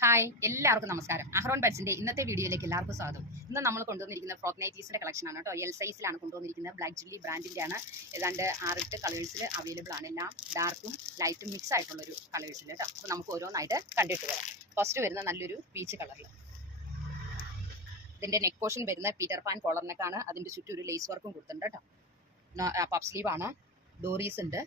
Hi, എല്ലാവർക്കും നമസ്കാരം. അഹ്റോൺ ബഡ്സിന്റെ ഇന്നത്തെ വീഡിയോയിലേക്ക് എല്ലാവർക്കും സ്വാഗതം. ഇന്ന് നമ്മൾ കൊണ്ടുവന്നിരിക്കുന്ന ഫ്രോക്ക് നൈറ്റീസിന്റെ കളക്ഷൻ ആണ് കേട്ടോ. എൽ സൈസിലാണ് കൊണ്ടുവന്നിരിക്കുന്നത്. ബ്ലാക്ക് ചില്ലി ബ്രാൻഡിന്റെ ആണ്. ഏതാണ്ട് 6-8 കളേഴ്സിൽ അവൈലബിൾ ആണ്. എല്ലാം ഡാർക്കും ലൈറ്റും മിക്സ് ആയിട്ടുള്ളൊരു കളേഴ്സിൽ കേട്ടോ. അപ്പോൾ നമുക്ക് ഓരോന്നായിട്ട് കണ്ടിട്ട് വരാം. ഫസ്റ്റ് വരുന്ന നല്ലൊരു പീച്ച് കളറിൽ. ഇതിന്റെ നെക്ക് പോർഷൻ വരുന്ന പീറ്റർ പാൻ കോളർ നെക്കാണ്. അതിന്റെ ചുറ്റും ഒരു ലേസ് വർക്കും കൊടുത്തിട്ടുണ്ട് കേട്ടോ. പഫ് സ്ലീവ് ആണ്. ഡോറീസ് ഉണ്ട്,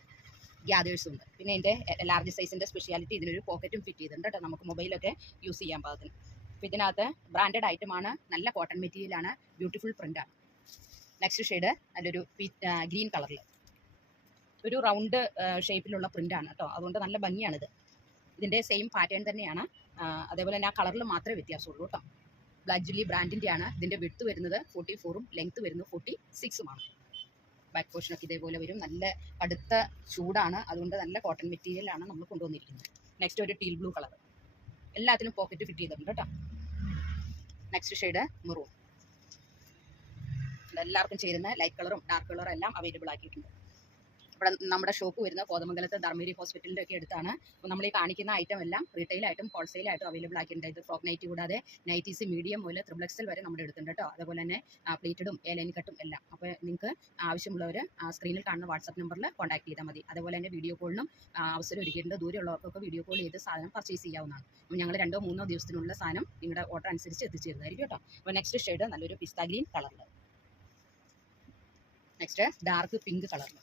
ഗ്യാദേഴ്സും ഉണ്ട്. പിന്നെ ഇതിൻ്റെ ലാർജ് സൈസിൻ്റെ സ്പെഷ്യാലിറ്റി ഇതിനൊരു പോക്കറ്റും ഫിറ്റ് ചെയ്തിട്ടുണ്ട് കേട്ടോ. നമുക്ക് മൊബൈലൊക്കെ യൂസ് ചെയ്യാൻ പാകത്തിന്. അപ്പോൾ ഇതിനകത്ത് ബ്രാൻഡഡ് ഐറ്റമാണ്. നല്ല കോട്ടൺ മെറ്റീരിയലാണ്. ബ്യൂട്ടിഫുൾ പ്രിൻ്റാണ്. നെക്സ്റ്റ് ഷെയ്ഡ് നല്ലൊരു ഗ്രീൻ കളറിൽ ഒരു റൗണ്ട് ഷേപ്പിലുള്ള പ്രിൻ്റാണ് കേട്ടോ. അതുകൊണ്ട് നല്ല ഭംഗിയാണിത്. ഇതിൻ്റെ സെയിം പാറ്റേൺ തന്നെയാണ്. അതേപോലെ തന്നെ ആ കളറിൽ മാത്രമേ വ്യത്യാസമുള്ളൂ കേട്ടോ. ബ്ലാക്ക് ചില്ലി ബ്രാൻഡിൻ്റെയാണ്. ഇതിൻ്റെ വിഡ്ത്ത് വരുന്നത് 44ഉം ലെങ്ത്ത് വരുന്നത് 46ഉമാണ്. ബാക്ക് പോർഷനൊക്കെ ഇതേപോലെ വരും. നല്ല കടുത്ത ചൂടാണ്, അതുകൊണ്ട് നല്ല കോട്ടൺ മെറ്റീരിയലാണ് നമ്മൾ കൊണ്ടുവന്നിരിക്കുന്നത്. നെക്സ്റ്റ് ഒരു ടീൽ ബ്ലൂ കളർ. എല്ലാത്തിനും പോക്കറ്റ് ഫിറ്റ് ചെയ്തിട്ടുണ്ട് കേട്ടോ. Next shade maroon. എല്ലാവർക്കും ചേരുന്ന ലൈറ്റ് കളറും ഡാർക്ക് കളറും എല്ലാം അവൈലബിൾ ആക്കിയിട്ടുണ്ട്. ഇവിടെ നമ്മുടെ ഷോപ്പ് വരുന്ന കോതമംഗലത്ത് ധർമ്മേരി ഹോസ്പിറ്റലിൻ്റെ ഒക്കെ അടുത്താണ്. അപ്പോൾ നമ്മൾ ഈ കാണിക്കുന്ന ഐറ്റം എല്ലാം റീറ്റെയിലായിട്ടും ഹോൾസെയിലായിട്ടും അവൈലബിൾ ആക്കിയിട്ടുണ്ട്. ഇത് ഫ്രോക്ക് നൈറ്റി കൂടാതെ നൈറ്റീസ് മീഡിയം മുതൽ XXL വരെ നമ്മുടെ എടുത്തിട്ടുണ്ട് കേട്ടോ. അതുപോലെ തന്നെ പ്ലേറ്റഡും എലൈൻ കട്ടും എല്ലാം. അപ്പോൾ നിങ്ങൾക്ക് ആവശ്യമുള്ളവർ സ്ക്രീനിൽ കാണുന്ന വാട്സപ്പ് നമ്പറിൽ കോൺടാക്ട് ചെയ്താൽ മതി. അതുപോലെ തന്നെ വീഡിയോ കോളിനും അവസരം ഒരുക്കിയിട്ടുണ്ട്. ദൂരെയുള്ളവർക്കൊക്കെ വീഡിയോ കോൾ ചെയ്ത് സാധനം പർച്ചേസ് ചെയ്യാവുന്നതാണ്. അപ്പോൾ ഞങ്ങൾ 2-3 ദിവസത്തിനുള്ള സാധനം നിങ്ങളുടെ ഓർഡർ അനുസരിച്ച് എത്തിച്ചു തരുന്നതായിരിക്കും കേട്ടോ. അപ്പോൾ നെക്സ്റ്റ് ഷെയ്ഡ് നല്ലൊരു പിസ്ത ഗ്രീൻ കളറിൽ. നെക്സ്റ്റ് ഡാർക്ക് പിങ്ക് കളറിൽ.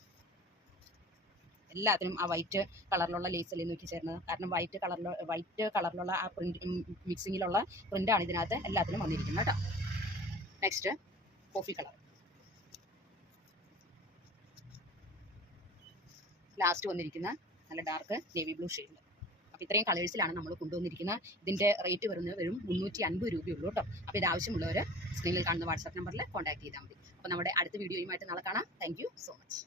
എല്ലാത്തിനും ആ വൈറ്റ് കളറിലുള്ള ലേസല്ലേ നോക്കി ചേർന്നത്. കാരണം വൈറ്റ് കളറിലുള്ള ആ പ്രിന്റ് മിക്സിങ്ങിലുള്ള പ്രിൻ്റാണ് ഇതിനകത്ത് എല്ലാത്തിനും വന്നിരിക്കുന്നത് കേട്ടോ. Next coffee colour. ലാസ്റ്റ് വന്നിരിക്കുന്ന നല്ല ഡാർക്ക് നേവി ബ്ലൂ ഷെയ്ഡിൽ. അപ്പോൾ ഇത്രയും കളേഴ്സിലാണ് നമ്മൾ കൊണ്ടുവന്നിരിക്കുന്നത്. ഇതിൻ്റെ റേറ്റ് വരുന്നത് വെറും 350 രൂപയുള്ളൂ കേട്ടോ. അപ്പോൾ ഇത് ആവശ്യമുള്ളവർ സ്ക്രീനിൽ കാണുന്ന വാട്സാപ്പ് നമ്പറിൽ കോൺടാക്ട് ചെയ്താൽ മതി. അപ്പോൾ നമ്മുടെ അടുത്ത വീഡിയോയുമായിട്ട് നാളെ കാണാം. Thank you so much.